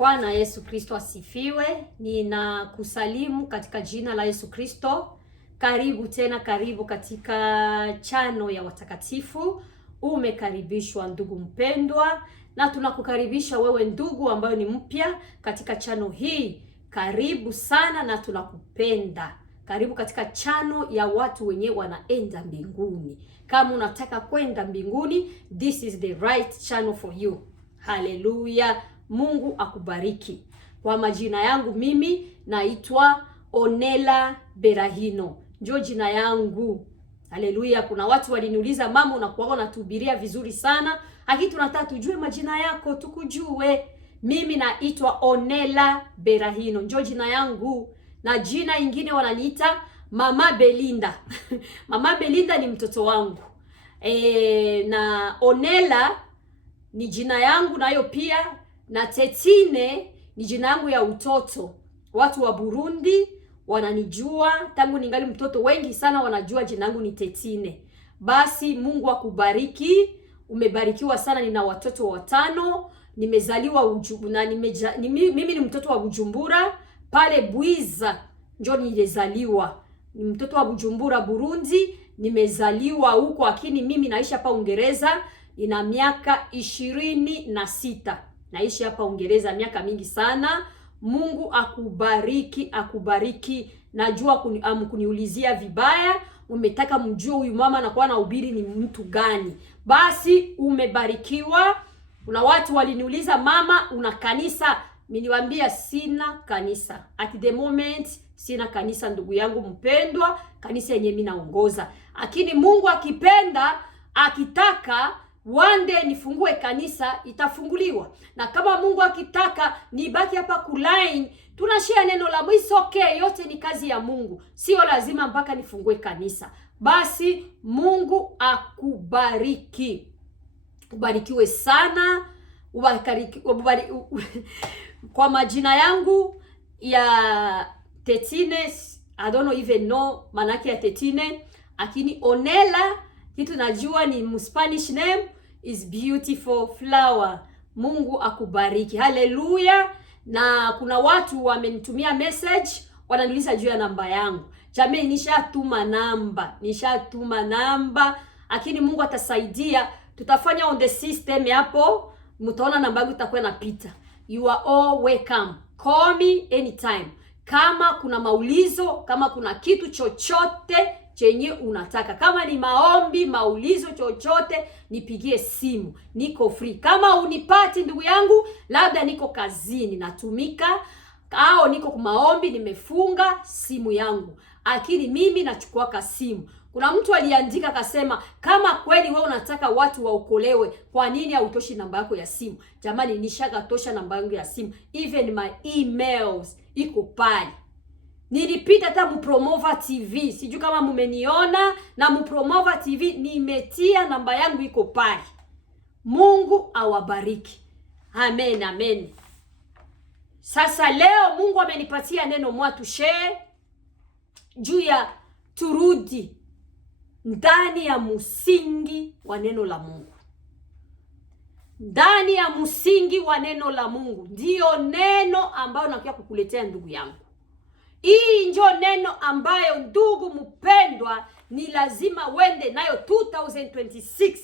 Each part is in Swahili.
Bwana Yesu Kristo asifiwe. Ninakusalimu katika jina la Yesu Kristo. Karibu tena, karibu katika chano ya watakatifu. Umekaribishwa ndugu mpendwa, na tunakukaribisha wewe ndugu ambayo ni mpya katika chano hii. Karibu sana na tunakupenda. Karibu katika chano ya watu wenye wanaenda mbinguni. Kama unataka kwenda mbinguni, this is the right channel for you. Haleluya. Mungu akubariki. Kwa majina yangu mimi naitwa Onela Berahino. Ndio jina yangu. Haleluya. Kuna watu waliniuliza, mama unakuwa unatuhubiria vizuri sana. Lakini tunataka tujue majina yako, tukujue. Mimi naitwa Onela Berahino. Ndio jina yangu. Na jina ingine wananiita Mama Belinda. Mama Belinda ni mtoto wangu. Na Onela ni jina yangu nayo pia, na Tetine ni jina yangu ya utoto. Watu wa Burundi wananijua tangu ningali mtoto, wengi sana wanajua jina langu ni Tetine. Basi Mungu akubariki. Umebarikiwa sana. Nina watoto 5. Nimezaliwa mimi ni mtoto wa Bujumbura, pale Bwiza ndio nilizaliwa. Ni mtoto wa Bujumbura Burundi, nimezaliwa huko, lakini mimi naishi hapa Uingereza. Nina miaka 26. Naishi hapa Uingereza miaka mingi sana. Mungu akubariki, akubariki. Najua kuniulizia vibaya, umetaka mjue huyu mama anakuwa anahubiri ni mtu gani. Basi umebarikiwa. Kuna watu waliniuliza, mama una kanisa? Niliwaambia sina kanisa. At the moment sina kanisa ndugu yangu mpendwa, kanisa yenye mimi naongoza. Lakini Mungu akipenda, akitaka one day nifungue kanisa, itafunguliwa. Na kama Mungu akitaka nibaki hapa kuline, tunashare neno la Mungu, okay, yote ni kazi ya Mungu. Sio lazima mpaka nifungue kanisa. Basi Mungu akubariki. Ubarikiwe sana. Kwa majina yangu ya Tetine, I don't even know manake ya Tetine, lakini Onela kitu najua ni Spanish name is beautiful flower. Mungu akubariki. Haleluya. Na kuna watu wamenitumia message, wananiuliza juu ya namba yangu. Jamii, nishatuma namba, lakini Mungu atasaidia, tutafanya on the system hapo, mtaona namba yangu itakuwa inapita. You are all welcome. Call me anytime. Kama kuna maulizo, kama kuna kitu chochote chenye unataka, kama ni maombi, maulizo, chochote, nipigie simu. Niko free. Kama unipati ndugu yangu, labda niko kazini natumika, au niko kwa maombi nimefunga simu yangu, lakini mimi nachukua simu. Kuna mtu aliandika akasema, kama kweli wewe unataka watu waokolewe, kwa nini hautoshi namba yako ya simu? Jamani, nishakatosha namba yangu ya simu. Even my emails iko pale. Nilipita hata Mupromova TV. Sijui kama mumeniona, na Mupromova TV nimetia namba yangu iko pale. Mungu awabariki. Amen, amen. Sasa leo Mungu amenipatia neno mwatu share juu ya turudi ndani ya msingi wa neno la Mungu. Ndani ya msingi wa neno la Mungu ndiyo neno ambayo nakuja kukuletea ndugu yangu. Hii ndio neno ambayo ndugu mpendwa ni lazima wende nayo 2026.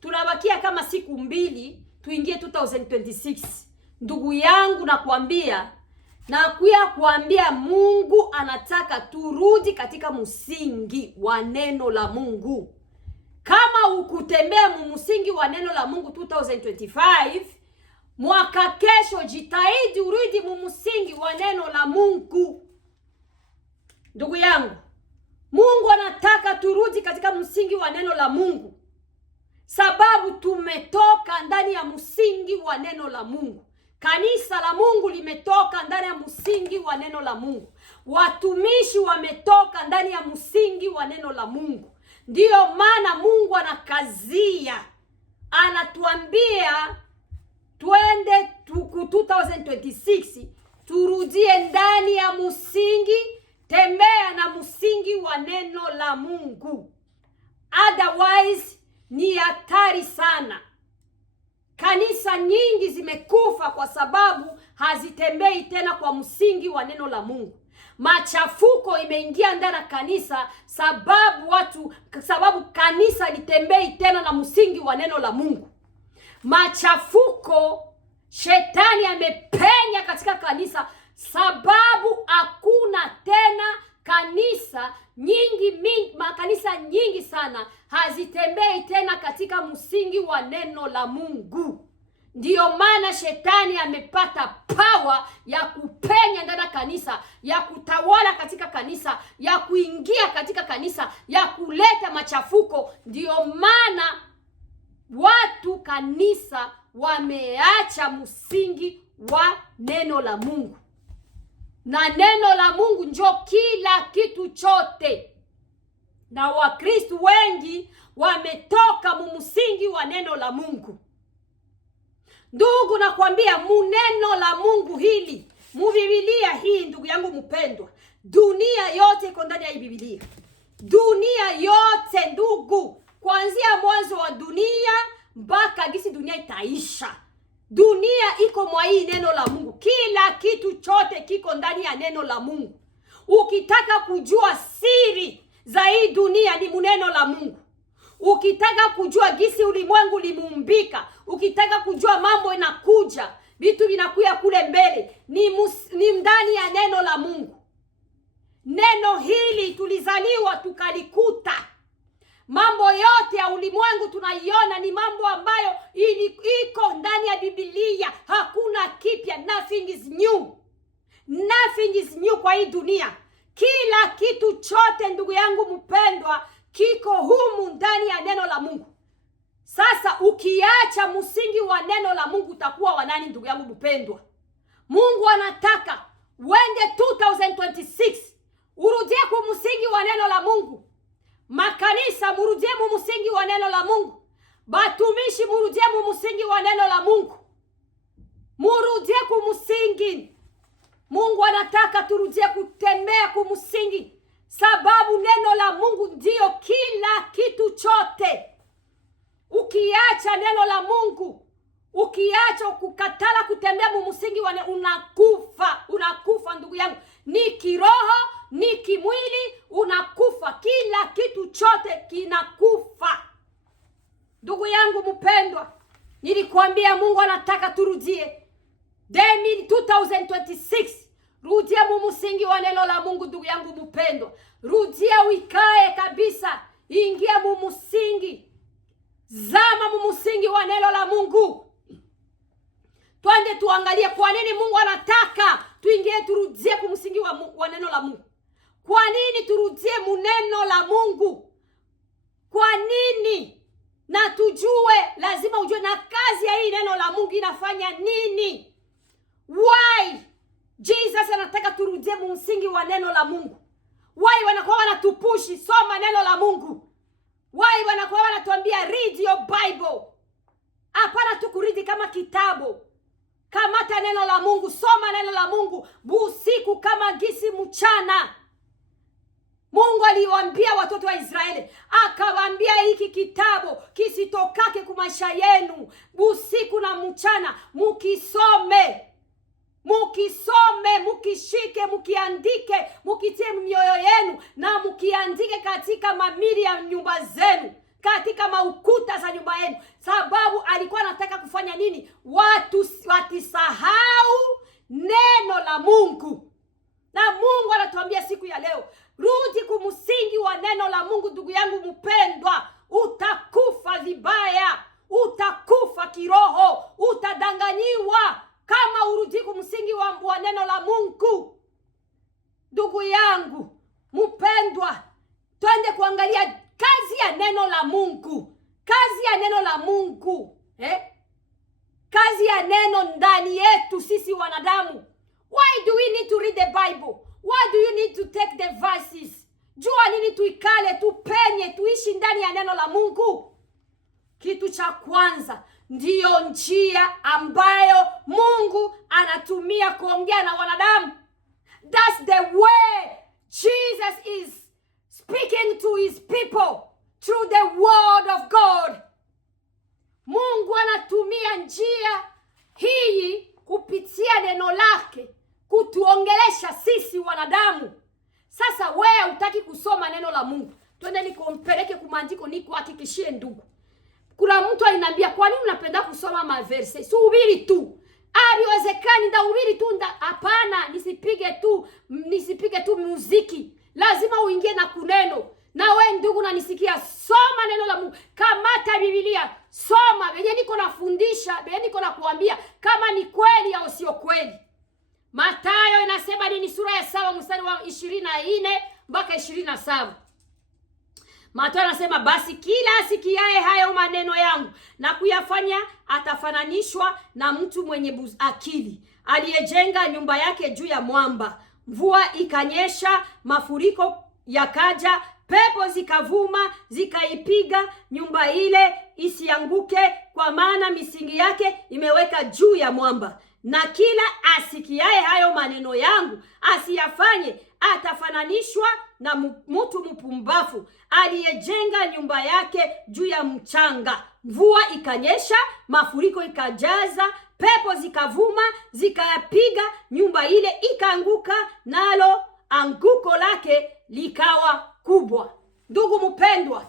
Tunabakia kama siku 2 tuingie 2026. Ndugu yangu nakuambia Mungu anataka turudi katika msingi wa neno la Mungu. Kama ukutembea msingi wa neno la Mungu 2025, mwaka kesho jitahidi urudi msingi wa neno la Mungu. Ndugu yangu, Mungu anataka turudi katika msingi wa neno la Mungu, sababu tumetoka ndani ya msingi wa neno la Mungu. Kanisa la Mungu limetoka ndani ya msingi wa neno la Mungu. Watumishi wametoka ndani ya msingi wa neno la Mungu. Ndiyo maana Mungu anakazia, anatuambia twende 2026 turudie ndani ya msingi. Tembea na msingi wa neno la Mungu. Otherwise ni hatari sana. Kanisa nyingi zimekufa kwa sababu hazitembei tena kwa msingi wa neno la Mungu. Machafuko imeingia ndani ya kanisa sababu kanisa litembei tena na msingi wa neno la Mungu. Machafuko, shetani amepenya katika kanisa sababu hakuna tena makanisa nyingi sana hazitembei tena katika msingi wa neno la Mungu. Ndiyo maana shetani amepata power ya kupenya ndani ya kanisa, ya kutawala katika kanisa, ya kuingia katika kanisa, ya kuleta machafuko. Ndiyo maana kanisa wameacha msingi wa neno la Mungu. Na neno la Mungu ndio kila kitu chote. Na Wakristo wengi wametoka msingi wa neno la Mungu. Ndugu, nakwambia neno la Mungu hili, Biblia hii, ndugu yangu mpendwa, dunia yote iko ndani ya Biblia. Dunia yote ndugu, kuanzia mwanzo wa dunia mpaka gisi dunia itaisha. Dunia iko mwa hii neno la Mungu. Kila kitu chote kiko ndani ya neno la Mungu. Ukitaka kujua siri za hii dunia ni neno la Mungu. Ukitaka kujua gisi ulimwengu limuumbika, ukitaka kujua mambo inakuja, vitu vinakuya kule mbele, ni ndani ya neno la Mungu. Neno hili tulizaliwa tukalikuta. Mambo yote ya ulimwengu tunaiona ni mambo ambayo iko ndani ya Biblia. Hakuna kipya, nothing is new. Nothing is new kwa hii dunia. Kila kitu chote ndugu yangu mpendwa kiko humu ndani ya neno la Mungu. Sasa ukiacha msingi wa neno la Mungu utakuwa wa nani ndugu yangu mpendwa? Mungu anataka wende 2026 urudie kwa msingi wa neno la Mungu. Makanisa murudie mu msingi wa neno la Mungu. Batumishi murudie mu msingi wa neno la Mungu. Murudie ku msingi. Mungu anataka turudie kutembea ku msingi, sababu neno la Mungu ndio kila kitu chote. Ukiacha neno la Mungu, ukiacha kukatala kutembea mu msingi wa unakufa ndugu yangu. Ni kiroho, ni kimwili, unakufa. Kila kitu chote kinakufa. Ndugu yangu mpendwa, nilikwambia Mungu anataka turudie 2026. Rudia mu msingi wa neno la Mungu ndugu yangu mpendwa. Rudia uikae kabisa. Ingia mu msingi. Zama mu msingi wa neno la Mungu. Twende tuangalie kwa nini Mungu anataka tuingie turudie ku msingi wa neno la Mungu. Kwa nini turudie mu neno la Mungu? Kwa nini? Na tujue, lazima ujue na kazi ya hii neno la Mungu inafanya nini. Why Jesus anataka turudie mu msingi wa neno la Mungu? Why wanakuwa wanatupushi soma neno la Mungu? Why wanakuwa wanatuambia read your Bible? Hapana tu kuridi kama kitabu. Kamata neno la Mungu, soma neno la Mungu busiku kama gisi mchana. Mungu aliwaambia watoto wa Israeli, akawaambia hiki kitabu kisitokake kwa maisha yenu busiku na mchana, mukisome, mukishike, mukiandike, mukitie mioyo yenu na mukiandike katika mamiri ya nyumba zenu, katika maukuta za nyumba yenu. Sababu alikuwa anataka kufanya nini? Watu watisahau neno la Mungu. Na Mungu anatuambia siku ya leo, rudi kumsingi wa neno la Mungu ndugu yangu mpendwa. Utakufa vibaya, utakufa kiroho, utadanganyiwa kama urudi kumsingi wa neno la Mungu. Ndugu yangu mpendwa, twende kuangalia kazi ya neno la Mungu. Kazi ya neno la Mungu, kazi ya neno ndani yetu sisi wanadamu. Why do we need to read the Bible? Why do you need to take the verses? Jua nini tuikale, tupenye, tuishi ndani ya neno la Mungu? Kitu cha kwanza, ndiyo njia ambayo Mungu anatumia kuongea na wanadamu. That's the way Jesus is speaking to his people through the word of God. Mungu anatumia njia hii kupitia neno lake kutuongelesha sisi wanadamu. Sasa wewe hutaki kusoma neno la Mungu. Twende nikumpeleke kumaandiko nikuhakikishie ndugu. Kuna mtu aliniambia, kwa nini unapenda kusoma maverse? Subiri tu. Haiwezekani ndahubiri tu hapana, nisipige tu muziki. Lazima uingie na kuneno. Na wewe ndugu unanisikia, soma neno la Mungu. Kamata Biblia, soma. Benye niko nafundisha, benye niko nakuambia kama ni kweli au sio kweli. Mathayo inasema nini? Sura ya 7 mstari wa 24 mpaka 27. Mathayo anasema, basi kila asikiaye hayo maneno yangu na kuyafanya atafananishwa na mtu mwenye akili aliyejenga nyumba yake juu ya mwamba. Mvua ikanyesha, mafuriko yakaja, pepo zikavuma, zikaipiga nyumba ile isianguke, kwa maana misingi yake imeweka juu ya mwamba. Na kila asikiaye hayo maneno yangu asiyafanye atafananishwa na mtu mpumbavu aliyejenga nyumba yake juu ya mchanga. Mvua ikanyesha, mafuriko ikajaza, pepo zikavuma, zikayapiga nyumba ile, ikaanguka, nalo anguko lake likawa kubwa. Ndugu mpendwa,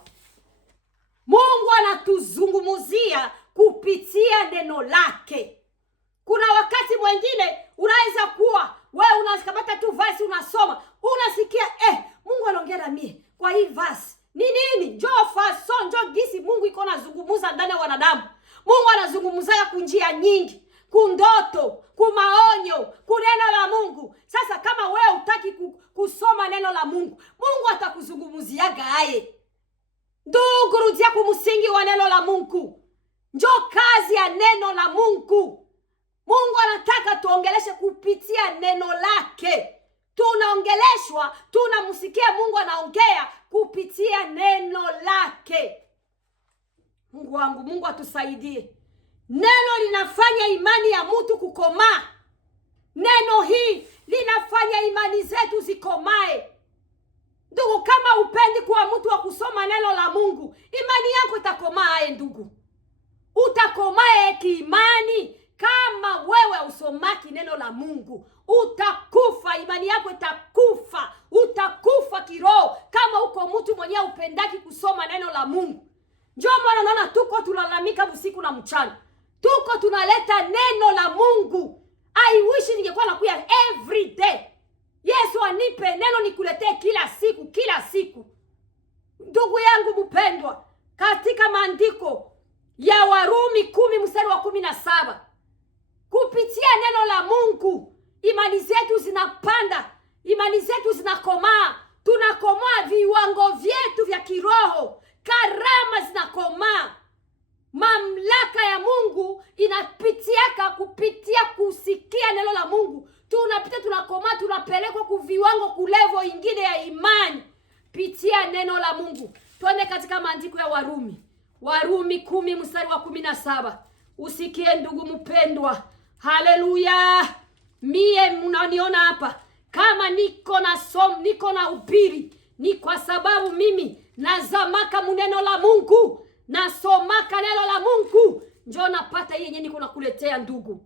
Mungu anatuzungumzia kupitia neno lake. Kuna wakati mwingine unaweza kuwa wewe unakamata tu verse unasoma, unasikia Mungu anaongea na mimi kwa hii verse. Ni nini? Njoo fason, njoo gisi Mungu iko anazungumza ndani ya wanadamu. Mungu anazungumza kwa njia nyingi, kundoto, kumaonyo, kuneno la Mungu. Sasa kama wewe hutaki kusoma neno la Mungu, Mungu atakuzungumziaga aye. Ndugu, rudia kumsingi wa neno la Mungu. Njoo kazi ya neno la Mungu. Mungu anataka tuongeleshe kupitia neno lake. Tunaongeleshwa, tunamsikia Mungu anaongea kupitia neno lake. Mungu wangu, Mungu atusaidie. Neno linafanya imani ya mtu kukomaa. Neno hii linafanya imani zetu zikomae. Ndugu, kama upendi kuwa mtu wa kusoma neno la Mungu, imani yako itakomaa ndugu. Utakomae kiimani. Kama wewe usomaki neno la Mungu, utakufa, imani yako itakufa, utakufa kiroho kama uko mtu mwenyewe upendaki kusoma neno la Mungu. Njoo maana naona tuko tunalalamika usiku na mchana. Tuko tunaleta neno la Mungu. I wish ningekuwa nakuya every day. Yesu anipe neno nikuletee kila siku. Ndugu yangu mpendwa, katika maandiko ya Warumi 10 mstari wa 17, kupitia neno la Mungu imani zetu zinapanda, imani zetu zinakomaa, tunakomaa viwango vyetu vya kiroho, karama zinakomaa. Mamlaka ya Mungu inapitiaka kupitia kusikia neno la Mungu. Tunakomaa, tunapelekwa kuviwango, kulevo ingine ya imani pitia neno la Mungu. Twende katika maandiko ya Warumi 10 mstari wa 17. Usikie ndugu mpendwa. Haleluya. Mie mnaniona hapa kama niko na upiri, ni kwa sababu mimi nazamaka muneno la Mungu, nasomaka neno la Mungu, njoo napata yenye niko nakuletea ndugu.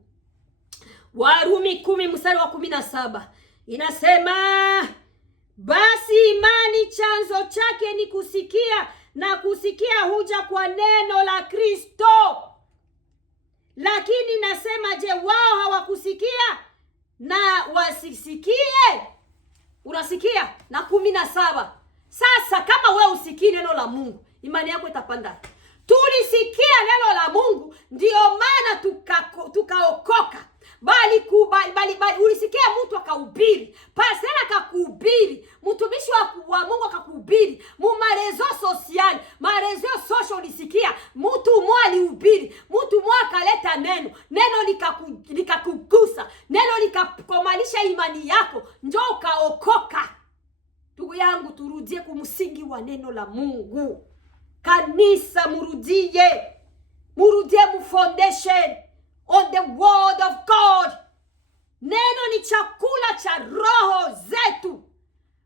Warumi 10 mstari wa 17 inasema, basi imani chanzo chake ni kusikia, na kusikia huja kwa neno la Kristo. Lakini nasema, je, wao hawakusikia? Na wasisikie? Unasikia? Na 17. Sasa kama wewe usikii neno la Mungu, imani yako itapanda. Tulisikia neno la Mungu, ndio maana tukaokoka. Bali ulisikia mtu akahubiri, pastor akakuhubiri, mtumishi wa Mungu akakuhubiri, marezo social ulisikia, mtu mmoja alihubiri, mtu mmoja akaleta neno likakugusa, neno likakomalisha imani yako, njoo ukaokoka. Ndugu yangu, turudie kumsingi wa neno la Mungu. Kanisa, murudie foundation on the word of God. Neno ni chakula cha roho zetu.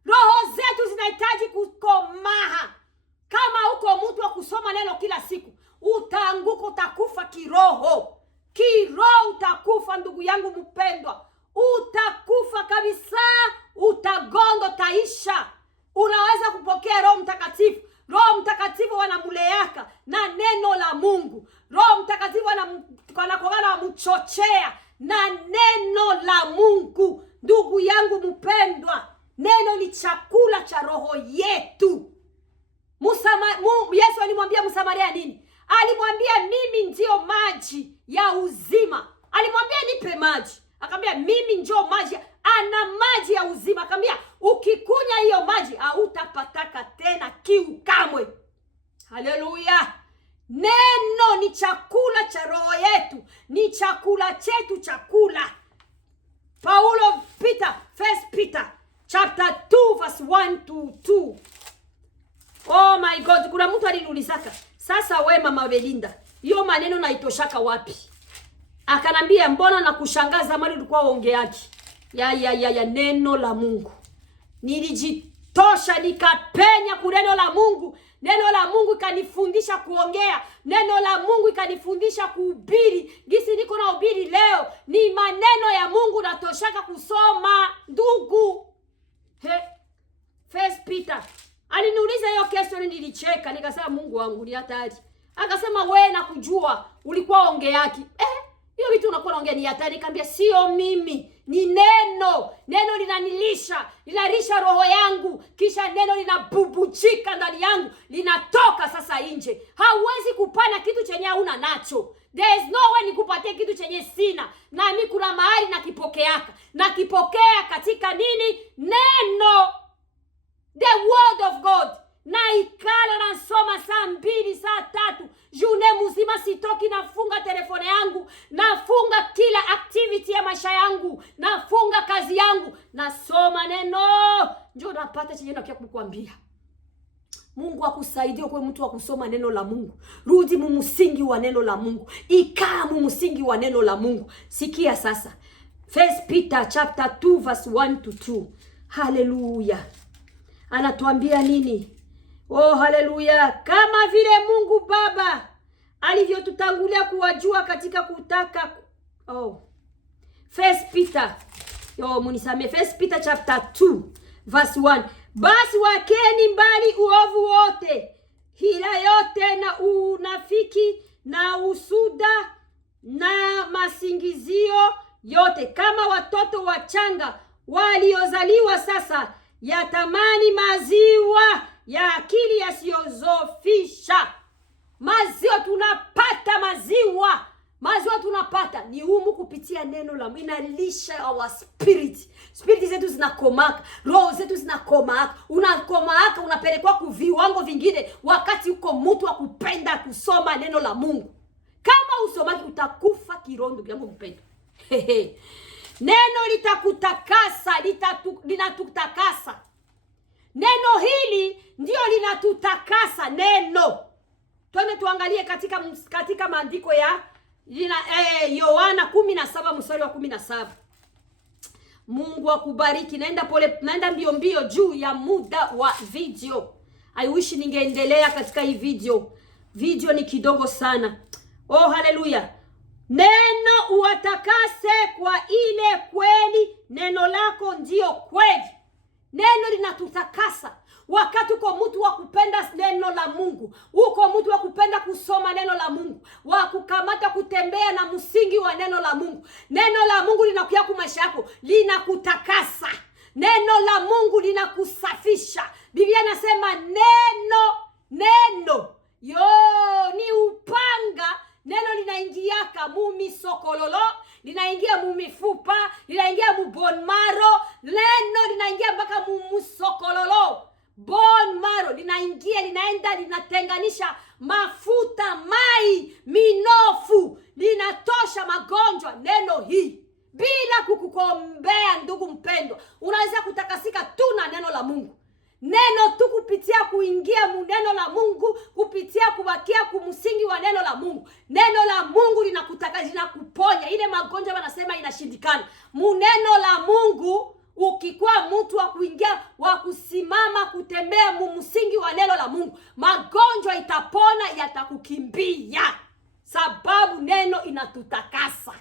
Roho zetu zinahitaji kukomaa. Kama uko mtu wa kusoma neno kila siku, utaanguka, utakufa kiroho. Kiroho utakufa ndugu yangu mpendwa. Utakufa kabisa, utagongo, taisha. Unaweza kupokea Roho Mtakatifu. Roho Mtakatifu wanamuleaka na neno la Mungu. Roho Mtakatifu wanamuchochea na neno la Mungu. Ndugu yangu mpendwa, neno ni chakula cha roho yetu. Yesu alimwambia Msamaria nini? Alimwambia mimi ndio maji ya uzima. Alimwambia nipe maji. Akamwambia mimi ndio maji, ana maji ya uzima. Akamwambia ukikunya hiyo maji hautapataka tena kiu kamwe. Haleluya. Neno ni chakula cha roho yetu, ni chakula chetu, chakula. Paulo First Peter chapter 2 verse 1 to 2. Oh my God, kuna mtu aliniulizaka, sasa we Mama Belinda, hiyo maneno naitoshaka wapi? Akanambia mbona na kushangaza mali ulikuwa ongeaki? Ya neno la Mungu. Nilijitosha nikapenya ku neno la Mungu. Neno la Mungu ikanifundisha kuongea. Neno la Mungu ikanifundisha kuhubiri. Gisi niko na hubiri leo ni maneno ya Mungu natoshaka kusoma ndugu. First Peter. Aliniuliza hiyo question, nilicheka nikasema Mungu wangu ni hatari. Akasema wewe nakujua ulikuwa ongeaki. Hiyo vitu unakuwa unaongea ni hatari. Nikamwambia sio mimi, ni neno. Neno linanilisha, linalisha roho yangu, kisha neno linabubujika ndani yangu, linatoka sasa nje. Hauwezi kupana kitu chenye huna nacho. There is no way nikupatie kitu chenye sina. Na mimi kuna mahali nakipokeaka. Nakipokea katika nini? Neno. The word of God. Na ikala na soma saa 2, saa 3. June mzima sitoki, nafunga telefone yangu. Nafunga kila activity ya maisha yangu. Nafunga kazi yangu. Nasoma neno. Njoo napata chenye nakia kukuambia. Mungu akusaidie kwa mtu wa kusoma neno la Mungu. Rudi mumusingi wa neno la Mungu. Ikaa mumusingi wa neno la Mungu. Sikia sasa. First Peter chapter 2 verse 1 to 2. Hallelujah. Anatuambia nini? Oh, haleluya. Kama vile Mungu Baba alivyotutangulia kuwajua katika kutaka. First Peter. First Peter chapter 2 verse 1. Basi wakeni mbali uovu wote, hila yote na unafiki na usuda na masingizio yote, kama watoto wachanga waliozaliwa sasa, yatamani maziwa ya akili yasiyozofisha. Maziwa tunapata, maziwa tunapata ni humu kupitia neno la Mungu. Inalisha our spirit. Spirit zetu zinakomaka, roho zetu zinakomaka. Unakomaka, unapelekwa ku viwango vingine wakati uko mtu wa kupenda kusoma neno la Mungu. Kama usomaki utakufa kiroho ndugu yangu mpendwa. Neno litakutakasa, linatutakasa. Neno hili ndio linatutakasa neno. Twende tuangalie katika maandiko ya Yohana 17 mstari wa 17. Mungu akubariki. Naenda mbio juu ya muda wa video. I wish ningeendelea katika hii video. Video ni kidogo sana. Oh, haleluya. Neno uwatakase kwa ile kweli, neno lako ndio kweli. Neno linatutakasa. Wakati uko mtu wa kupenda neno la Mungu, uko mtu wa kupenda kusoma neno la Mungu, wa kukamata kutembea na msingi wa neno la Mungu. Neno la Mungu linakuja kwa maisha yako, linakutakasa. Neno la Mungu linakusafisha. Biblia inasema neno ni upanga. Neno linaingiaka mumisokololo, linaingia mumifupa, linaingia mubone marrow. Neno linaingia mpaka mumusokololo, bone marrow. Linaingia, linaenda, linatenganisha mafuta, mai, minofu, linatosha magonjwa. Neno hii bila kukukombea ndugu mpendwa, unaweza kutakasika tu na neno la Mungu. Neno tu kupitia kuingia neno la Mungu, kupitia kubakia kumsingi wa neno la Mungu. Neno la Mungu linakutaka, linakuponya. Ile magonjwa wanasema inashindikana. Neno la Mungu ukikuwa mtu wa kuingia, wa kusimama, kutembea mumsingi wa neno la Mungu, magonjwa itapona, yatakukimbia. Sababu neno inatutakasa,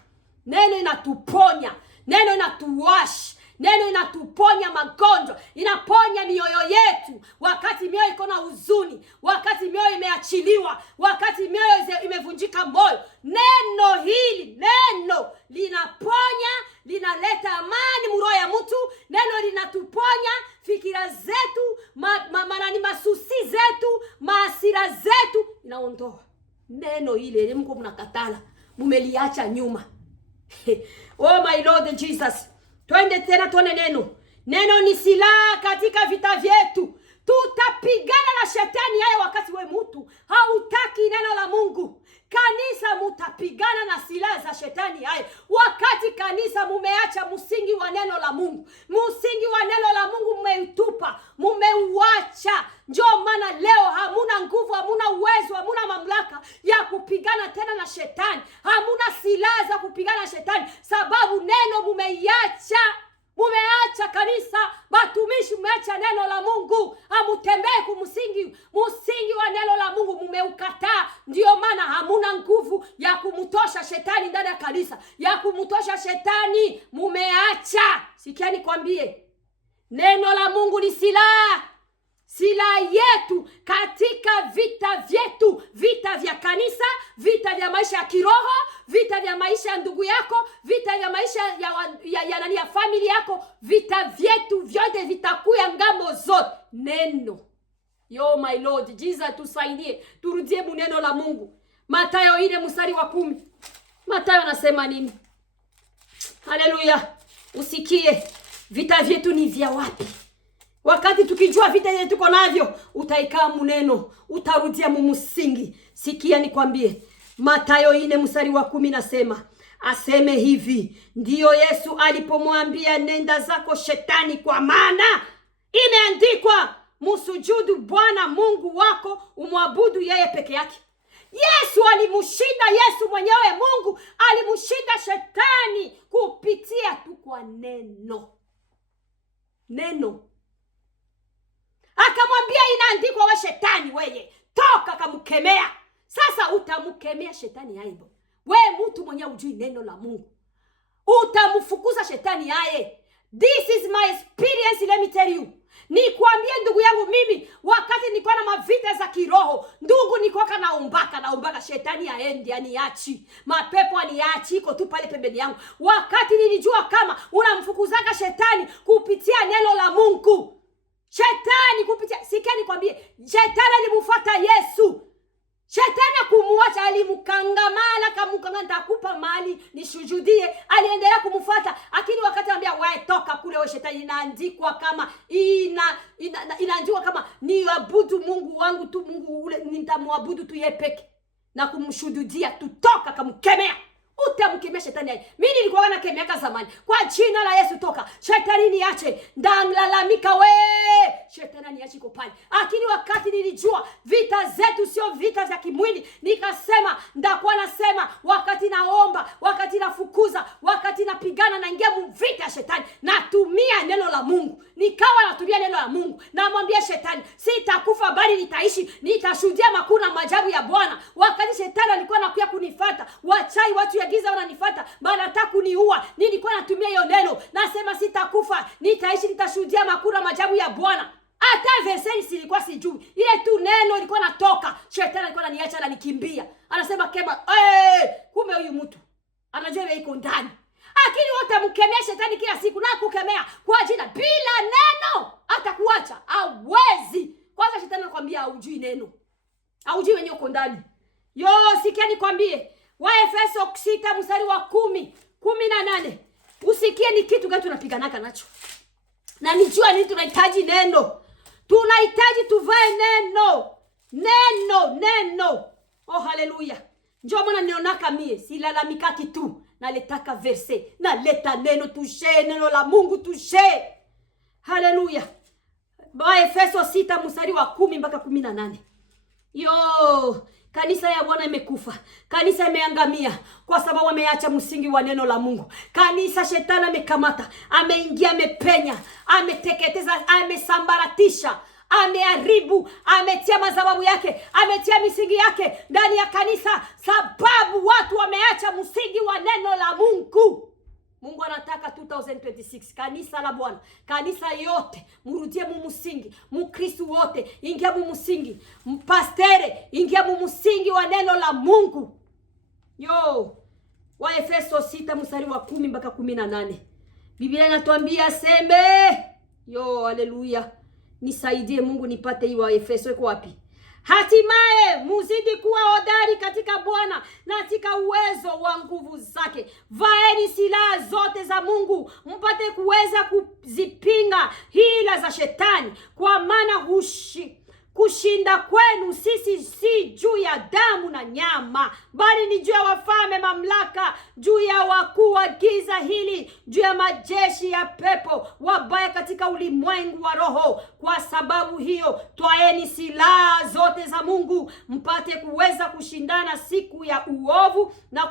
neno inatuponya, neno inatuwash, neno inatuponya magonjwa, inaponya mioyo yetu. Wakati mioyo iko na huzuni, wakati mioyo imeachiliwa, wakati mioyo imevunjika moyo, neno hili, neno linaponya, linaleta amani mroho ya mtu. Neno linatuponya fikira zetu, masusi zetu, maasira zetu, inaondoa. Neno hili mko mnakatala, mumeliacha nyuma. Oh my Lord Jesus. Twende tena tuone neno. Neno ni silaha katika vita vyetu. Tutapigana na shetani haya wakati we mtu hautaki neno la Mungu. Kanisa mutapigana na silaha za shetani haya wakati kanisa mumeacha msingi wa neno la Mungu. Msingi wa neno la Mungu mmeutupa, mumeuacha. Ndio maana leo hamuna nguvu, hamuna uwezo, hamuna mamlaka ya kupigana tena na shetani. Hamuna silaha za kupigana na shetani sababu neno mumeiacha. Mumeacha kanisa, batumishi mumeacha neno la Mungu. Hamutembee kumsingi wa neno la Mungu, mumeukataa. Ndio maana hamuna nguvu ya kumtosha shetani ndani ya kanisa, ya kumtosha shetani mumeacha. Sikiani kwambie, neno la Mungu ni silaha. Silaha yetu katika vita vyetu, vita vya kanisa, vita vya maisha ya kiroho, vita vya maisha ya ndugu yako, vita vya maisha ya familia yako. Vita vyetu vyote vitakuya ngambo zote neno. Yo my Lord Jesus, tusaidie, turudie neno la Mungu. Mathayo 4:10. Mathayo anasema nini? Haleluya. Usikie, vita vyetu ni vya wapi? Wakati tukijua vita yetu tuko navyo, utaikaa muneno, utarudia mumusingi. Sikia nikwambie, Mathayo 4:10 nasema, aseme hivi, ndiyo Yesu alipomwambia nenda zako shetani, kwa maana imeandikwa, msujudu Bwana Mungu wako, umwabudu yeye peke yake. Yesu alimshinda, Yesu mwenyewe Mungu alimshinda shetani kupitia tu kwa neno. Neno. Akamwambia inaandikwa, we shetani weye, toka, akamkemea. Sasa utamkemea shetani aibo? We mtu mwenye ujui neno la Mungu, utamfukuza shetani aye? This is my experience, let me tell you. Nikwambie ndugu yangu, mimi wakati nilikuwa na mavita za kiroho, ndugu, nilikuwa naombaka shetani aende, aniachi, mapepo aniachi, iko tu pale pembeni yangu. Wakati nilijua kama unamfukuzaka shetani kupitia neno la Mungu, shetani kupitia, sikia nikwambie, shetani alimfuata Yesu. Shetani kumuacha, alimkangamana, kamukanga, nitakupa mali nisujudie. Aliendelea kumfuata, lakini wakati anambia wewe toka kule, wewe shetani, inaandikwa kama inaandikwa kama niabudu Mungu wangu tu, Mungu ule nitamwabudu tu yeye peke na kumshuhudia, tutoka, kamkemea. Utamkemea shetani aje? Mimi nilikuwa nakemea zamani, kwa jina la Yesu toka shetani, niache. Ndamlalamika, we shetani niache kopani. Lakini wakati nilijua vita zetu sio vita vya kimwili, nikasema ndakuwa nasema, wakati naomba, wakati nafukuza, wakati napigana, naingia mvita ya shetani, natumia neno la Mungu. Nikawa natumia neno la Mungu, namwambia shetani, sitakufa bali nitaishi, nitashuhudia makuu na maajabu ya Bwana. Wakati shetani alikuwa anakuja kunifuata, wachai, watu ya giza wananifuata, wanataka kuniua, nilikuwa natumia hiyo neno, nasema sitakufa, nitaishi, nitashuhudia makuu na maajabu ya Bwana. Hata verseni silikuwa sijui, ile tu neno ilikuwa natoka, shetani alikuwa ananiacha na nikimbia. Anasema kema, kumbe huyu mtu anajua yeye iko ndani. Lakini wote mkemea shetani kila siku, na kukemea kwa jina bila neno atakuacha, hawezi. Kwanza shetani anakuambia hujui neno, hujui wenyewe uko ndani. Yo, sikia nikwambie, Waefeso 6:10-18. Usikie ni kitu gani tunapiganaka nacho. Na nijua nini tunahitaji neno. Tunahitaji tuvae neno. Neno. Oh haleluya. Njoo mwana nionaka mie, silalamika kitu. Naletaka verse, naleta neno, tushe neno la Mungu, tushe. Haleluya. Waefeso 6:10-18. Yo, Kanisa ya Bwana imekufa. Kanisa imeangamia kwa sababu wameacha msingi wa neno la Mungu. Kanisa shetani amekamata, ameingia, amepenya, ameteketeza, amesambaratisha, ameharibu, ametia madhabahu yake, ametia misingi yake ndani ya kanisa, sababu watu wameacha msingi wa neno la Mungu. Mungu anataka 2026 kanisa la Bwana, kanisa yote murudie mumusingi, mukristo wote ingia mumusingi, mpastere ingia mumusingi wa neno la Mungu. Waefeso 6 mstari wa 10 mpaka 18. Biblia inatuambia sembe. Haleluya. Nisaidie Mungu nipate hii Waefeso iko wapi? Hatimaye muzidi kuwa hodari katika Bwana na katika uwezo wa nguvu zake. Vaeni silaha zote za Mungu mpate kuweza kuzipinga hila za shetani, kwa maana kushinda kwenu sisi si juu ya damu na nyama, bali ni juu ya wafalme, mamlaka, juu ya wakuu wa giza hili, juu ya majeshi ya pepo wabaya katika ulimwengu wa roho. Kwa sababu hiyo, twaeni silaha zote za Mungu mpate kuweza kushindana siku ya uovu na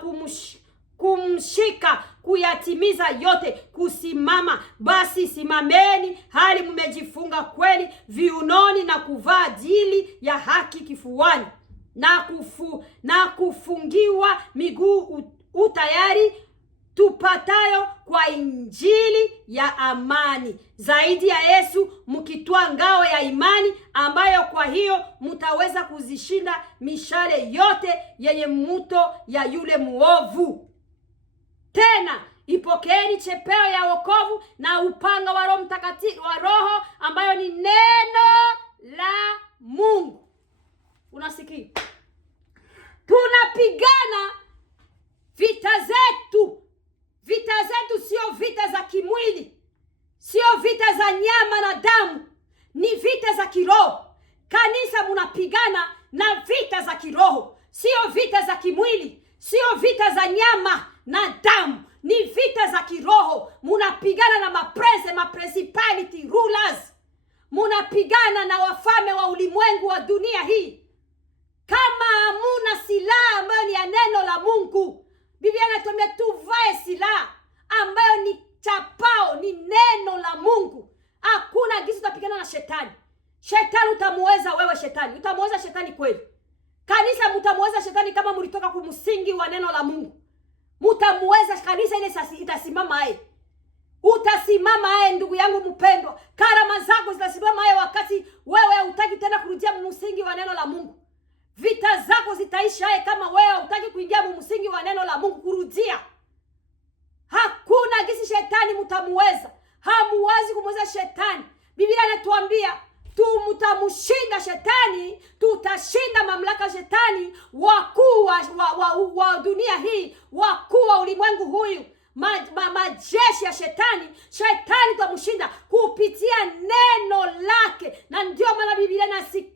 kumshika kuyatimiza yote, kusimama. Basi simameni hali mmejifunga kweli viunoni, na kuvaa dili ya haki kifuani, na kufungiwa miguu utayari tupatayo kwa injili ya amani. Zaidi ya Yesu mkitwaa ngao ya imani, ambayo kwa hiyo mtaweza kuzishinda mishale yote yenye moto ya yule muovu. Tena ipokeeni chepeo ya wokovu na upanga wa Roho Mtakatifu wa Roho, ambayo ni neno la Mungu. Unasikia? Tunapigana vita zetu. Vita zetu sio vita za kimwili, sio vita za nyama na damu, ni vita za kiroho. Kanisa munapigana na vita za kiroho, sio vita za kimwili, sio vita za nyama na damu, ni vita za kiroho. Munapigana na maprincipality rulers, munapigana na wafalme wa ulimwengu wa dunia hii. Kama hamuna silaha ambayo ni ya neno la Mungu, Biblia inatuambia tuvae silaha ambayo ni chapao, ni neno la Mungu. Hakuna gizu utapigana na shetani. Shetani utamuweza wewe, shetani utamuweza shetani kweli? Kanisa mutamuweza shetani kama mlitoka kumsingi wa neno la Mungu. Mutamuweza kanisa ile itasimama hai. Utasimama hai ndugu yangu mpendwa. Karama zako zitasimama hai wakati wewe hutaki tena kurudia msingi wa neno la Mungu. Vita zako zitaisha hai kama wewe hutaki kuingia msingi wa neno la Mungu kurudia. Hakuna gisi shetani mutamuweza. Hamuwezi kumweza shetani. Biblia inatuambia mutamushinda shetani, tutashinda mamlaka shetani, wakuu wa dunia hii, wakuu wa ulimwengu huyu, majeshi ya shetani. Shetani tutamshinda kupitia neno lake. Na ndio maana Biblia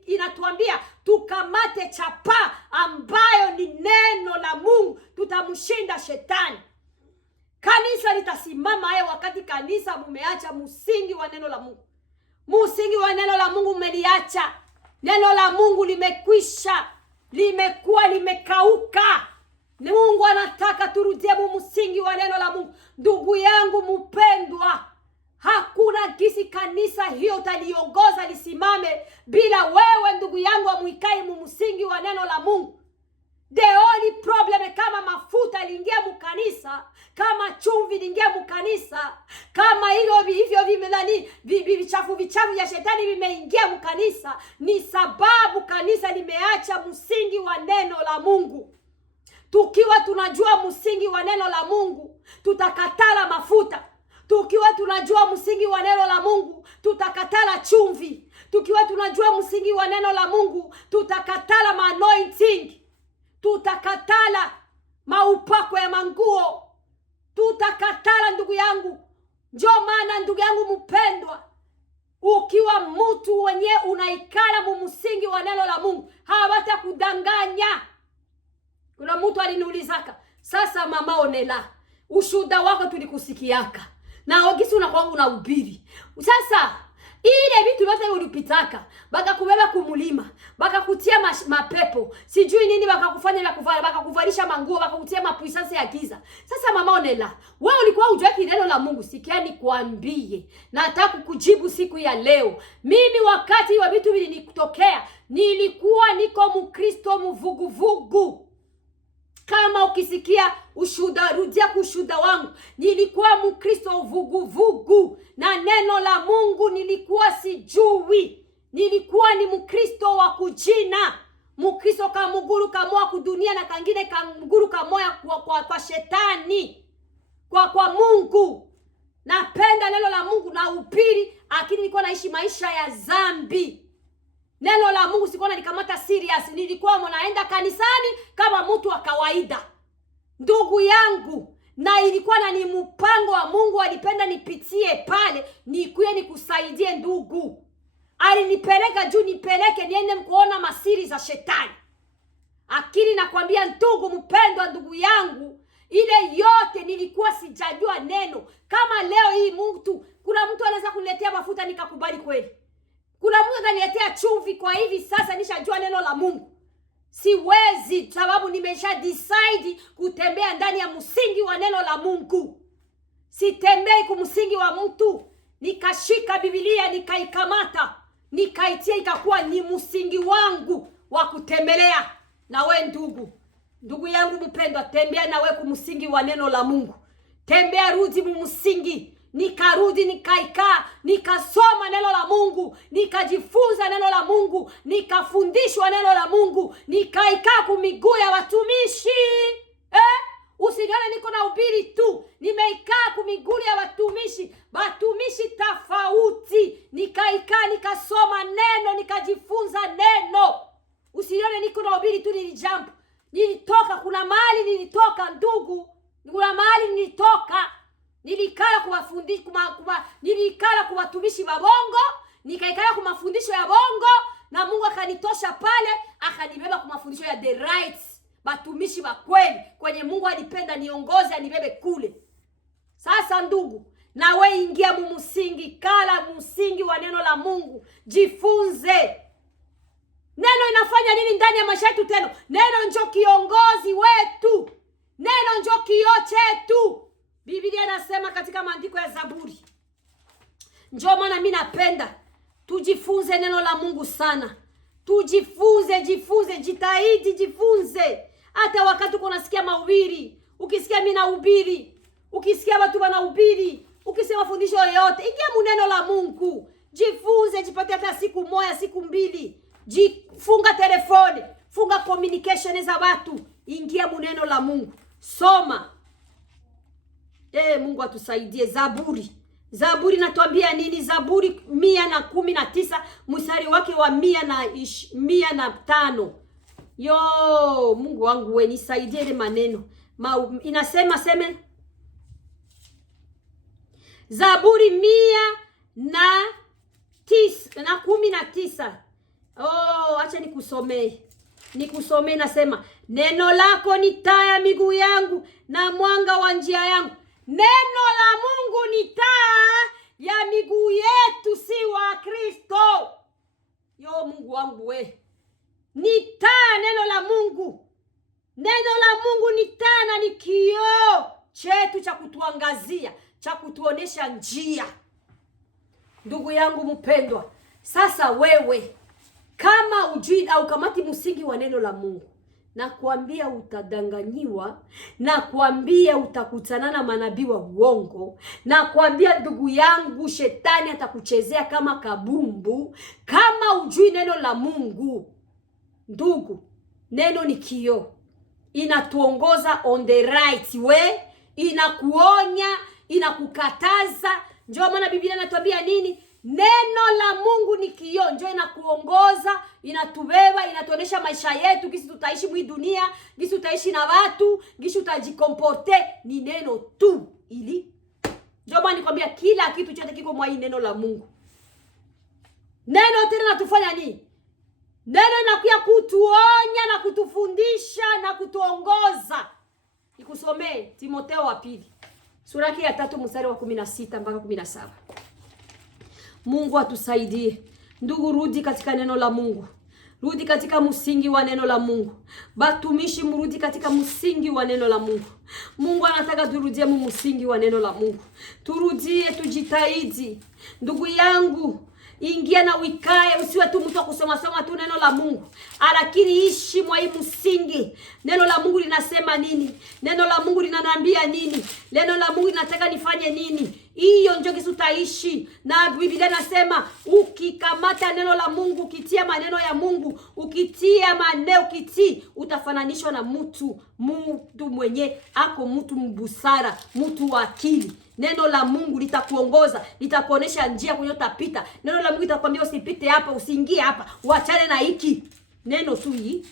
inatuambia tukamate chapa ambayo ni neno la Mungu, tutamshinda shetani. Kanisa litasimama hayo wakati kanisa mumeacha msingi wa neno la Mungu. Msingi wa neno la Mungu mmeliacha. Neno la Mungu limekwisha, limekuwa limekauka. Mungu anataka turudie msingi wa neno la Mungu. Ndugu yangu mpendwa, hakuna gisi kanisa hiyo utaliongoza lisimame bila wewe ndugu yangu amuikai msingi wa neno la Mungu. The only problem, kama mafuta liingia mkanisa, kama chumvi liingia mkanisa, kama hivyo vichafu ya shetani vimeingia mkanisa, ni sababu kanisa limeacha msingi wa neno la Mungu. Tukiwa tunajua msingi wa neno la Mungu, tutakatala mafuta. Tukiwa tunajua msingi wa neno la Mungu, tutakatala chumvi. Tukiwa tunajua msingi wa neno la Mungu, tutakatala anointing. Tutakatala maupako ya manguo. Tutakatala ndugu yangu. Ndio maana ndugu yangu mpendwa, ukiwa mtu wenye unaikala msingi wa neno la Mungu, hawata kudanganya. Kuna mtu aliniulizaka, sasa mama Onela, ushuhuda wako tulikusikiaka na ogisi unakuwa unahubiri. Sasa Ile vitu vyote ulipitaka, baka kubeba kumulima, baka kutia mapepo, sijui nini, baka kufanya vya kuvaa, baka kuvalisha manguo, baka kutia mapuissance ya giza. Sasa mama Onela, wewe ulikuwa hujui neno la Mungu. Sikia nikwambie, nataka kukujibu siku ya leo. Mimi wakati wa vitu vilinitokea, nilikuwa niko Mkristo mvuguvugu. Kama ukisikia ushuhuda, rudia kushuhuda wangu. Nilikuwa Mkristo vuguvugu na neno la Mungu nilikuwa sijui. Nilikuwa ni Mkristo wa kujina. Mkristo kamuguru kamoa kudunia na kangine kamuguru kamoya kwa shetani. Kwa Mungu. Napenda neno la Mungu na upiri, lakini nilikuwa naishi maisha ya zambi. Neno la Mungu sikuwa nalikamata serious. Nilikuwa mwanaenda kanisani kama mtu wa kawaida. Ndugu yangu, na ilikuwa na ni mpango wa Mungu, alipenda nipitie pale, nikuye nikusaidie ndugu. Alinipeleka juu nipeleke niende kuona masiri za shetani. Akili nakwambia ndugu mpendwa, ndugu yangu, ile yote nilikuwa sijajua neno. Kama leo hii kuna mtu anaweza kuniletea mafuta nikakubali kweli. Kuna mtu ataniletea chumvi, kwa hivi sasa nishajua neno la Mungu. Siwezi, sababu nimesha decide kutembea ndani ya msingi wa neno la Mungu. Sitembei kumsingi wa mtu. Nikashika Biblia, nikaikamata, nikaitia, ikakuwa ni msingi wangu wa kutembelea. Na we ndugu yangu mpendwa, tembea na we kumsingi wa neno la Mungu. Tembea, rudi mumsingi. Nikarudi, nikaikaa, nikasoma neno la Mungu, nikajifunza neno la Mungu, nikafundishwa neno la Mungu, nikaikaa kumiguu ya watumishi. Usinione niko na ubiri tu, nimeikaa kumiguu ya watumishi tofauti. Nikaikaa, nikasoma neno, nikajifunza neno. Usinione niko na ubiri tu, nilijump. Nilitoka, kuna mahali nilitoka ndugu, kuna mahali nilitoka. Nilikala kwa watumishi wa bongo, nikaikala kwa mafundisho ya bongo, na Mungu akanitosha pale, akanibeba kwa mafundisho ya the rights, batumishi wa kweli, kwenye Mungu alipenda niongoze, anibebe kule. Sasa ndugu, na we ingia mumusingi, kala msingi wa neno la Mungu, jifunze. Neno inafanya nini ndani ya maisha yetu tena? Neno njo kiongozi wetu. Neno njo kioo chetu. Biblia inasema katika maandiko ya Zaburi. Njoo maana mimi napenda tujifunze neno la Mungu sana. Jifunze, jitahidi jifunze. Hata wakati uko unasikia mahubiri, ukisikia mimi nahubiri, ukisikia watu wanahubiri, ukisikia mafundisho yote, ingia neno la Mungu. Jifunze, jipate hata siku moja, siku mbili. Funga telefone, funga communication za watu, ingia neno la Mungu. Soma. Mungu atusaidie. Zaburi natuambia nini? Zaburi 119 mstari wake wa 105. Yo, Mungu wangu we nisaidie ile maneno. Inasema seme Zaburi 119. Acha nikusomee. Nasema neno lako ni taa ya miguu yangu na mwanga wa njia yangu. Neno la Mungu ni taa ya miguu yetu, si wa Kristo. Yo, Mungu wangu we, ni taa neno la Mungu. Neno la Mungu ni taa na ni kioo chetu cha kutuangazia, cha kutuonesha njia. Ndugu yangu mpendwa, sasa wewe kama ujui au kamati msingi wa neno la Mungu, na kuambia utadanganyiwa, na kuambia utakutana na manabii wa uongo, na kuambia ndugu yangu shetani atakuchezea kama kabumbu kama ujui neno la Mungu. Ndugu, neno ni kioo, inatuongoza on the right way, inakuonya, inakukataza. Njoo maana Biblia inatuambia nini? Neno la Mungu ni kioo, njoo inakuongoza, inatubeba, inatuonesha maisha yetu, gisi tutaishi mwi dunia, gisi tutaishi na watu, gisi utajikomporte. Ni neno tu ili. Njoo maana nikwambia kila kitu chote kiko mwa hii neno la Mungu. Neno tena natufanya nini? Neno inakuja kutuonya na kutufundisha na kutuongoza. Nikusomee Timotheo wa 2. Sura ya 3 mstari wa 16 mpaka 17. Mungu atusaidie. Ndugu, rudi katika neno la Mungu. Rudi katika msingi wa neno la Mungu. Batumishi, mrudi katika msingi wa neno la Mungu. Mungu anataka turudie msingi wa neno la Mungu. Turudie, tujitahidi. Ndugu yangu, ingia na wikae, usiwe tu mtu kusoma tu neno la Mungu. Lakini ishi mwa hii msingi. Neno la Mungu linasema nini? Neno la Mungu linaniambia nini? Neno la Mungu linataka nifanye nini? Hiyo ndio kisu taishi. Na Biblia inasema ukikamata neno la Mungu, ukitia maneno ya Mungu, ukitia maneno, utafananishwa na mtu mwenye ako mtu mbusara, mtu wa akili. Neno la Mungu litakuongoza, litakuonesha njia kwenye utapita. Neno la Mungu litakwambia usipite hapa, usiingie hapa, uachane na hiki. Neno tu hii.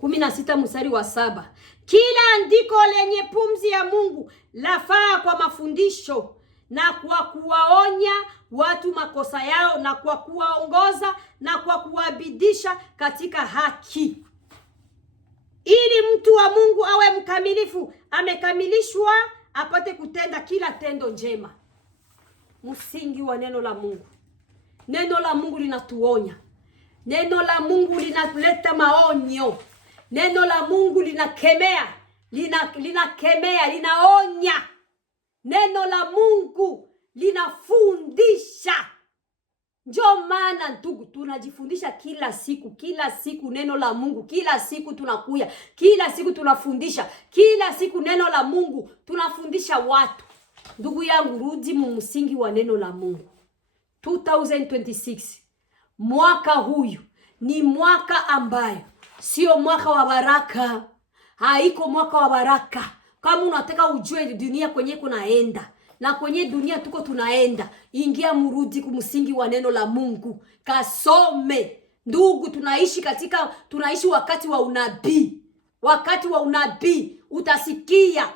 16 mstari wa 7. Kila andiko lenye pumzi ya Mungu lafaa kwa mafundisho na kwa kuwaonya watu makosa yao na kwa kuwaongoza na kwa kuwabidisha katika haki, ili mtu wa Mungu awe mkamilifu, amekamilishwa, apate kutenda kila tendo njema. Msingi wa neno la Mungu. Neno la Mungu linatuonya. Neno la Mungu linaleta maonyo. Neno la Mungu linakemea, linaonya. Neno la Mungu linafundisha. Ndio maana ndugu, tunajifundisha kila siku neno la Mungu. Kila siku tunakuya, kila siku tunafundisha, kila siku neno la Mungu tunafundisha watu. Ndugu yangu, rudi msingi wa neno la Mungu. 2026, mwaka huyu ni mwaka ambayo sio mwaka wa baraka. Haiko mwaka wa baraka. Kama unataka ujue dunia kwenye kunaenda na kwenye dunia tuko tunaenda, ingia murudi kumsingi wa neno la Mungu. Kasome. Ndugu, tunaishi wakati wa unabii. Wakati wa unabii utasikia.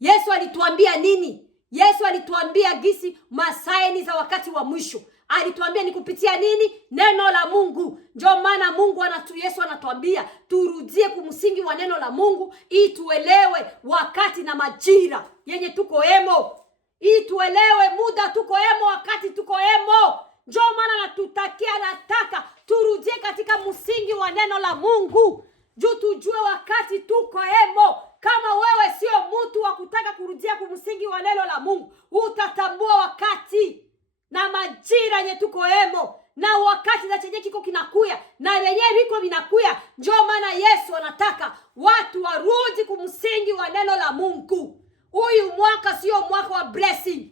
Yesu alituambia nini? Yesu alituambia gisi masaini za wakati wa mwisho. Alituambia ni kupitia nini? Neno la Mungu. Ndio maana Yesu anatuambia turudie kumsingi wa neno la Mungu ili tuelewe wakati na majira yenye tuko emo. Ili tuelewe muda tuko emo, wakati tuko emo. Ndio maana nataka turudie katika msingi wa neno la Mungu. Juu tujue wakati tuko emo. Kama wewe sio mtu wa kutaka kurudia kumsingi wa neno la Mungu, utatambua wakati na majira yenye tuko emo, na wakati na chenye kiko kinakuya na yenyewe viko vinakuya. Ndio maana Yesu anataka watu warudi kumsingi wa neno la Mungu. Huyu mwaka sio mwaka wa blessing.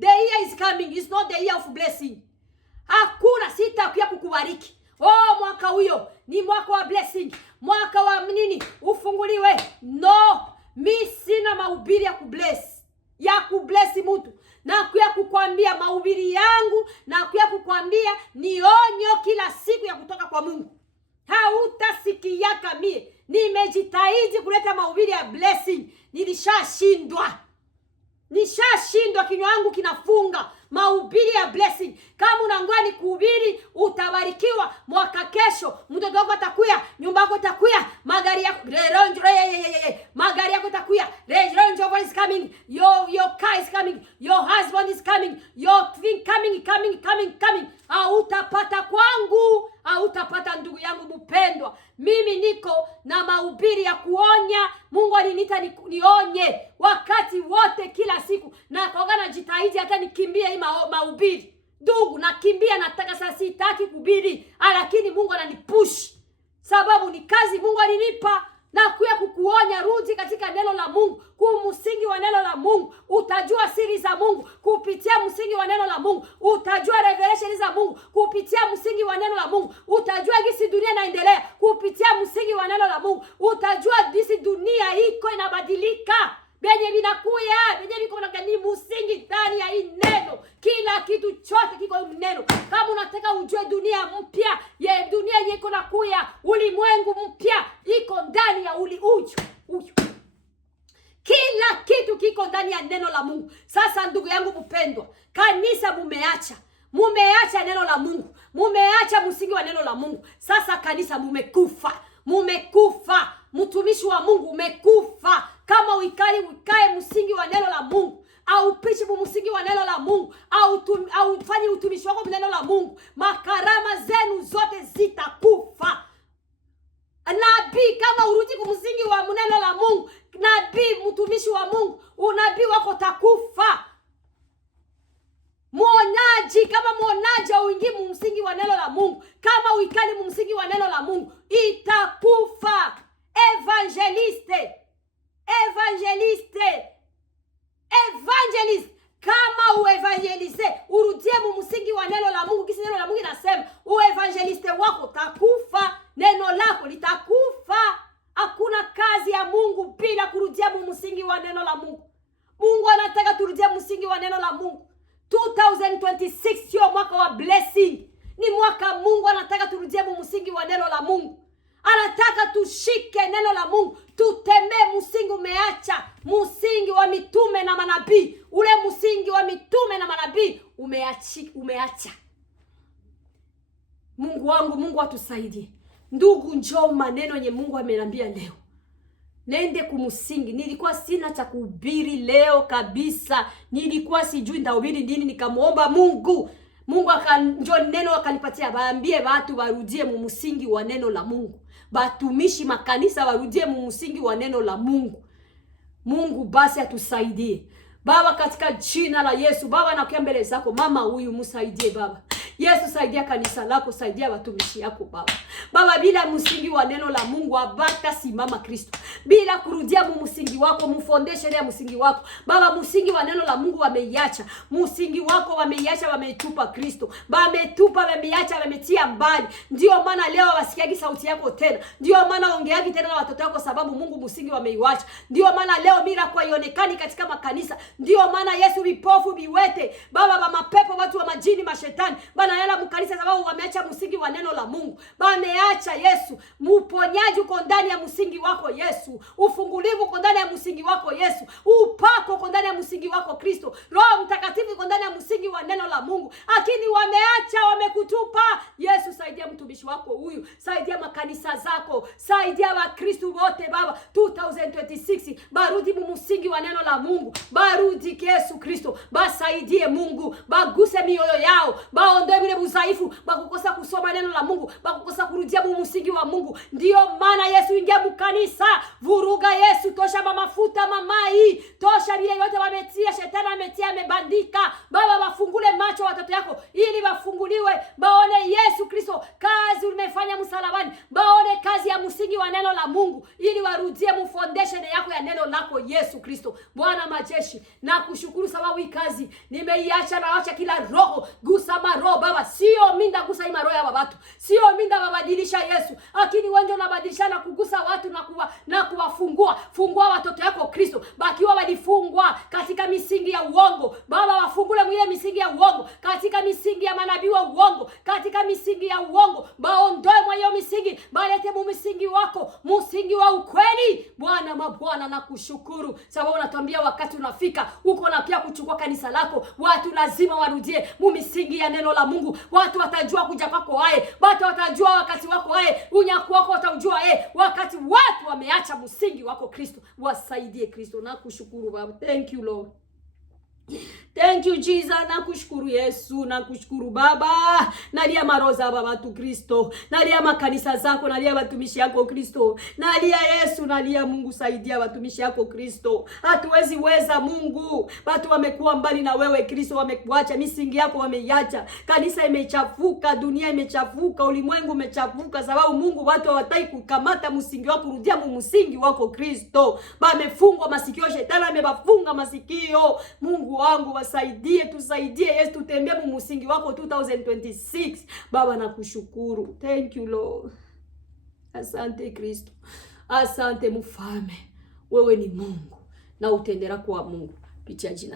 The year is coming, it's not the year of blessing. Hakuna sitakuja kukubariki. Mwaka huyo ni mwaka wa blessing. Mwaka wa nini? Ufunguliwe. No, mimi sina mahubiri ya kubless mtu. Na kuya kukwambia mahubiri yangu, na kuya kukwambia ni onyo kila siku ya kutoka kwa Mungu. Hautasikia kamie. Nimejitahidi kuleta mahubiri ya blessing. Nishashindwa, kinywa yangu kinafunga mahubiri ya blessing. Kama unangoja ni kuhubiri utabarikiwa mwaka kesho, mtoto wako atakuya, nyumba yako itakuya, magari yako itakuya, Range Rover is coming, your car is coming, your husband is coming, your thing coming. Hautapata kwangu, hautapata ndugu yangu mpendwa. Mimi niko na mahubiri ya kuonya. Mungu aliniita nionye wakati wote, kila siku. Na kwa najitahidi hata nikimbie hii mahubiri. Ndugu, nakimbia, nataka sasa, sitaki kuhubiri, lakini Mungu ananipush. Sababu ni kazi Mungu alinipa. Na kuya kukuonya, rudi katika neno la Mungu, kumsingi wa neno la Mungu. Utajua siri za Mungu kupitia msingi wa neno la Mungu. Utajua revelation za Mungu kupitia msingi wa neno la Mungu. Utajua jinsi dunia inaendelea kupitia msingi wa neno la Mungu. Utajua jinsi dunia iko inabadilika. Benye vinakuya, benye viko na ni msingi ndani ya hii neno. Kila kitu chote kiko neno. Kama unataka ujue dunia mpya, dunia yenye iko nakuya, ulimwengu mpya iko ndani ya uju. Kila kitu kiko ndani ya neno la Mungu. Sasa ndugu yangu mpendwa, kanisa mumeacha neno la Mungu. Mumeacha msingi wa neno la Mungu. Sasa kanisa mumekufa. Mtumishi wa Mungu umekufa. Kama uikae msingi wa neno la Mungu, au pichi msingi wa neno la Mungu, au haufanyi utumishi wako neno la Mungu, makarama zenu zote zitakufa. Nabii kama urudi kumsingi wa neno la Mungu, nabii mtumishi wa Mungu, unabii wako takufa. Muonaji kama muonaji uingie mumsingi wa neno la Mungu, kama uikali mumsingi wa neno la Mungu, itakufa. Evangelist kama uevangelize, urudie mumsingi wa neno la Mungu, kisi neno la Mungu inasema uevangeliste wako takufa, neno lako litakufa. Hakuna kazi ya Mungu bila kurudia mumsingi wa neno la Mungu. Mungu anataka turudie msingi wa neno la Mungu. 2026 sio mwaka wa blessing, ni mwaka Mungu anataka turudie msingi wa neno la Mungu. Anataka tushike neno la Mungu, tutembee msingi umeacha, msingi wa mitume na manabii. Ule msingi wa mitume na manabii umeacha. Mungu wangu, Mungu atusaidie. Ndugu, njoo maneno yenye Mungu ameniambia leo. Nende kumsingi. Nilikuwa sina cha kuhubiri leo kabisa. Nilikuwa sijui ndahubiri nini, nikamuomba Mungu. Mungu akanjo neno akanipatia, baambie watu warudie mumsingi wa neno la Mungu. Batumishi makanisa warudie mumsingi wa neno la Mungu. Mungu basi atusaidie. Baba, katika jina la Yesu, Baba nakuja mbele zako, mama huyu msaidie Baba. Yesu, saidia kanisa lako, saidia watumishi yako Baba. Baba, bila msingi wa neno la Mungu abata simama Kristo. Bila kurudia msingi wako, foundation ya msingi wako. Baba, msingi wa neno la Mungu wameiacha. Msingi wako wameiacha, wametupa Kristo. Wametupa, wameiacha, wametia mbali. Ndio maana leo wasikiagi sauti yako tena. Ndio maana ongeagi tena na watoto wako, sababu Mungu msingi wameiacha. Ndio maana leo miracle haionekani katika makanisa. Ndio maana Yesu vipofu viwete, Baba mapepo, watu wa majini, mashetani banaela mkanisa, sababu wameacha msingi wa neno la Mungu. Wameacha Yesu. Uponyaji uko ndani ya msingi wako Yesu. Ufungulivu uko ndani ya msingi wako Yesu. Upako uko ndani ya msingi wako Kristo. Roho Mtakatifu uko ndani ya msingi wa neno la Mungu. Lakini wameacha, wamekutupa. Yesu, saidia mtumishi wako huyu. Saidia makanisa zako. Saidia Wakristo wote Baba. 2026 barudi msingi wa neno la Mungu. Barudi Yesu Kristo. Basaidie Mungu. Baguse mioyo yao. Baondoe vile udhaifu, bakukosa kusoma neno la Mungu, bakukosa kurudia msingi wa Mungu. Ndio maana Yesu ingia mkanisa, vuruga Yesu, tosha mafuta mamai, tosha vile yote wametia, shetani ametia, amebandika. Baba, wafungule macho watoto yako ili wafunguliwe, baone Yesu Kristo kazi umefanya msalabani, baone kazi ya msingi wa neno la Mungu, ili warudie foundation yako ya neno lako Yesu Kristo. Bwana majeshi, na kushukuru sababu hii kazi nimeiacha, na acha kila roho, gusa maroho Baba. Sio minda gusa hii maroho ya watu, sio minda babadilisha Yesu, lakini wewe ndio unabadilisha na kugusa watu na kuwafungua. Fungua watoto yako Kristo, bakiwa walifungwa katika misingi ya uongo Baba, wafungule mwile misingi ya uongo, katika misingi ya manabii wa uongo, katika misingi ya uongo, baondoe mwa hiyo misingi, balete msingi wako, msingi wa ukweli. Bwana mabwana, na kushukuru sababu unatuambia wakati unafika uko na pia kuchukua kanisa lako. Watu lazima warudie misingi ya neno la Mungu. Watu watajua kuja kwako watu watajua wakati wako unyaku wako watajua wakati watu wameacha msingi wako Kristo. Wasaidie Kristo, na kushukuru Baba. Thank you Lord. Thank you Jesus, nakushukuru Yesu, nakushukuru Baba. Nalia maroza Baba tu Kristo, nalia makanisa zako, nalia watumishi yako Kristo, nalia Yesu, nalia Mungu, saidia watumishi yako Kristo. Hatuwezi weza Mungu, watu wamekuwa mbali na wewe Kristo, wamekuacha, misingi yako wameiacha. Kanisa imechafuka, dunia imechafuka, ulimwengu umechafuka, sababu Mungu watu hawataki kukamata msingi wako, kurudia msingi wako Kristo. Wamefungwa masikio, shetani amebafunga masikio. Mungu wangu, wasaidie, tusaidie Yesu, tutembee msingi wako 2026. Baba, nakushukuru. Thank you Lord. Asante Kristo. Asante Mfalme. Wewe ni Mungu na utendera kwa Mungu. Picha jina